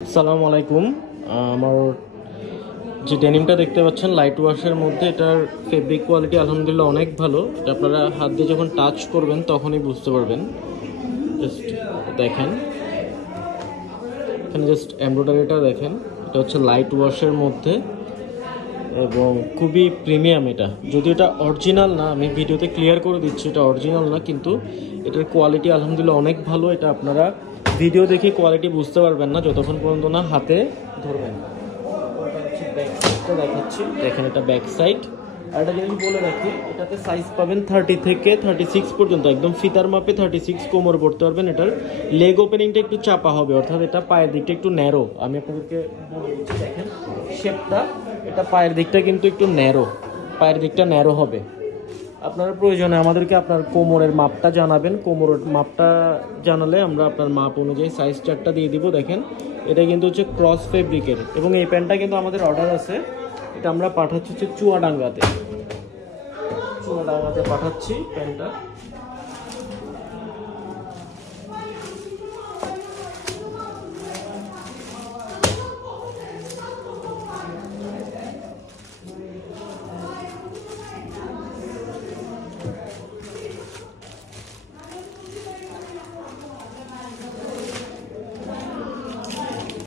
আসসালামু আলাইকুম। আমার যে ডেনিমটা দেখতে পাচ্ছেন লাইট ওয়াশের মধ্যে, এটার ফেব্রিক কোয়ালিটি আলহামদুলিল্লাহ অনেক ভালো। এটা আপনারা হাত দিয়ে যখন টাচ করবেন তখনই বুঝতে পারবেন। জাস্ট দেখেন, এখানে জাস্ট এমব্রয়ডারিটা দেখেন। এটা হচ্ছে লাইট ওয়াশের মধ্যে এবং খুবই প্রিমিয়াম। এটা যদি এটা অরিজিনাল না, আমি ভিডিওতে ক্লিয়ার করে দিচ্ছি এটা অরিজিনাল না, কিন্তু এটার কোয়ালিটি আলহামদুলিল্লাহ অনেক ভালো। এটা আপনারা ভিডিও দেখে কোয়ালিটি বুঝতে পারবেন না যতক্ষণ পর্যন্ত না হাতে ধরবেন। ব্যাক সাইডটা দেখাচ্ছি, দেখেন এটা ব্যাক সাইড। আর এটা যদি বলে রাখি, এটাতে সাইজ পাবেন 30 থেকে 36 পর্যন্ত, একদম ফিতার মাপে 36 কোমর পড়তে পারবেন। এটার লেগ ওপেনিংটা একটু চাপা হবে, অর্থাৎ এটা পায়ের দিকটা একটু ন্যারো। আমি আপনাদেরকে বলে দিচ্ছি, দেখেন শেপটা, এটা পায়ের দিকটা কিন্তু একটু ন্যারো, পায়ের দিকটা ন্যারো হবে। আপনার প্রয়োজনে আমাদেরকে আপনার কোমরের মাপটা জানাবেন, কোমরের মাপটা জানালে আমরা আপনার মাপ অনুযায়ী সাইজ চার্টটা দিয়ে দিব। দেখেন এটা কিন্তু হচ্ছে ক্রস ফেব্রিকের, এবং এই প্যান্টটা কিন্তু আমাদের অর্ডার আছে। এটা আমরা পাঠাচ্ছি হচ্ছে চুয়াডাঙ্গাতে পাঠাচ্ছি প্যান্টটা।